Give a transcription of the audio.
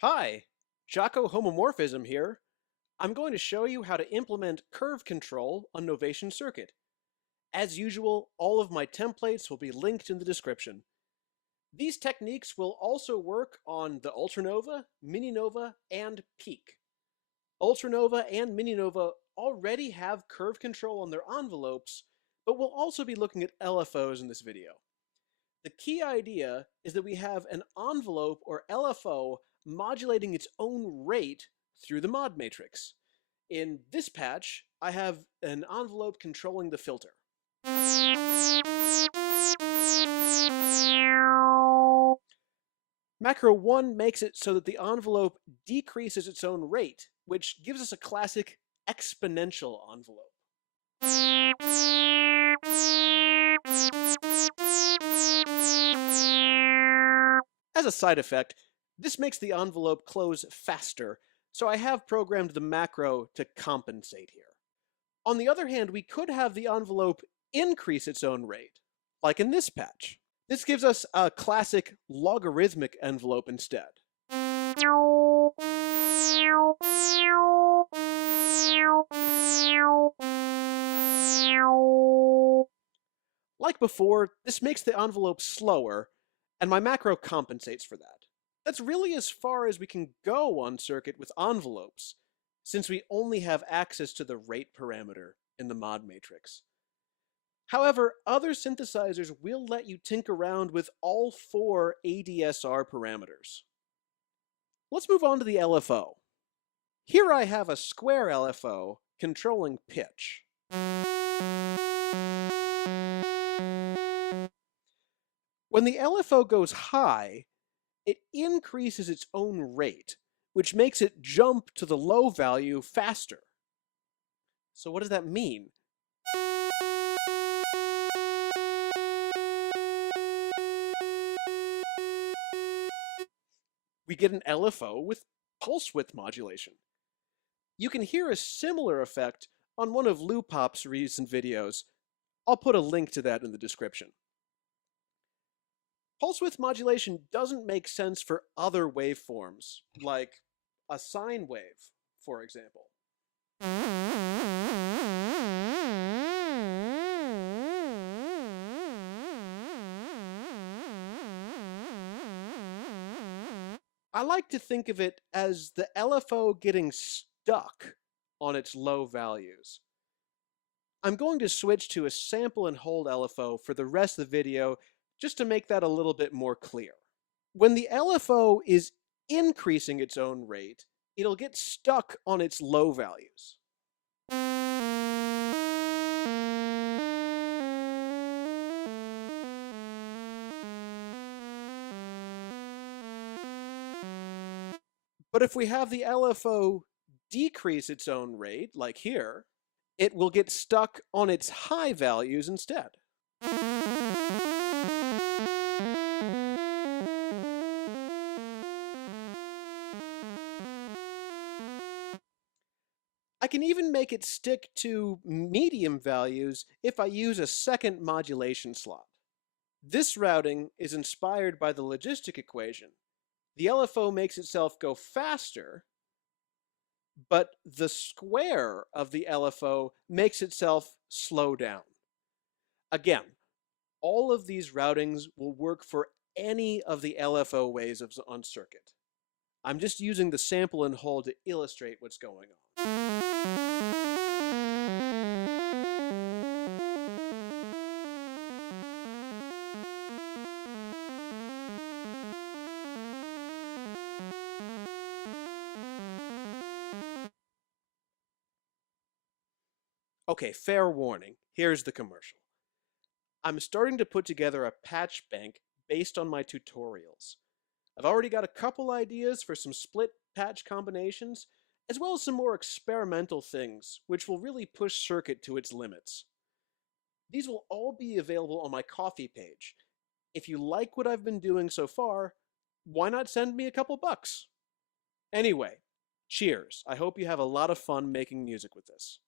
Hi, Jocko Homomorphism here. I'm going to show you how to implement curve control on Novation Circuit. As usual, all of my templates will be linked in the description. These techniques will also work on the Ultranova, Mininova, and Peak. Ultranova and Mininova already have curve control on their envelopes, but we'll also be looking at LFOs in this video. The key idea is that we have an envelope or LFO modulating its own rate through the mod matrix. In this patch, I have an envelope controlling the filter. Macro 1 makes it so that the envelope decreases its own rate, which gives us a classic exponential envelope. As a side effect, this makes the envelope close faster, so I have programmed the macro to compensate here. On the other hand, we could have the envelope increase its own rate, like in this patch. This gives us a classic logarithmic envelope instead. Like before, this makes the envelope slower, and my macro compensates for that. That's really as far as we can go on circuit with envelopes, since we only have access to the rate parameter in the mod matrix. However, other synthesizers will let you tinker around with all four ADSR parameters. Let's move on to the LFO. Here I have a square LFO controlling pitch. When the LFO goes high, it increases its own rate, which makes it jump to the low value faster. So what does that mean? We get an LFO with pulse width modulation. You can hear a similar effect on one of Loopop's recent videos. I'll put a link to that in the description. Pulse width modulation doesn't make sense for other waveforms, like a sine wave, for example. I like to think of it as the LFO getting stuck on its low values. I'm going to switch to a sample and hold LFO for the rest of the video just to make that a little bit more clear. When the LFO is increasing its own rate, it'll get stuck on its low values. But if we have the LFO decrease its own rate, like here, it will get stuck on its high values instead. I can even make it stick to medium values if I use a second modulation slot. This routing is inspired by the logistic equation. The LFO makes itself go faster, but the square of the LFO makes itself slow down. Again, all of these routings will work for any of the LFO ways on circuit. I'm just using the sample and hold to illustrate what's going on. Okay, fair warning. Here's the commercial. I'm starting to put together a patch bank based on my tutorials. I've already got a couple ideas for some split patch combinations, as well as some more experimental things, which will really push circuit to its limits. These will all be available on my Ko-fi page. If you like what I've been doing so far, why not send me a couple bucks? Anyway, cheers. I hope you have a lot of fun making music with this.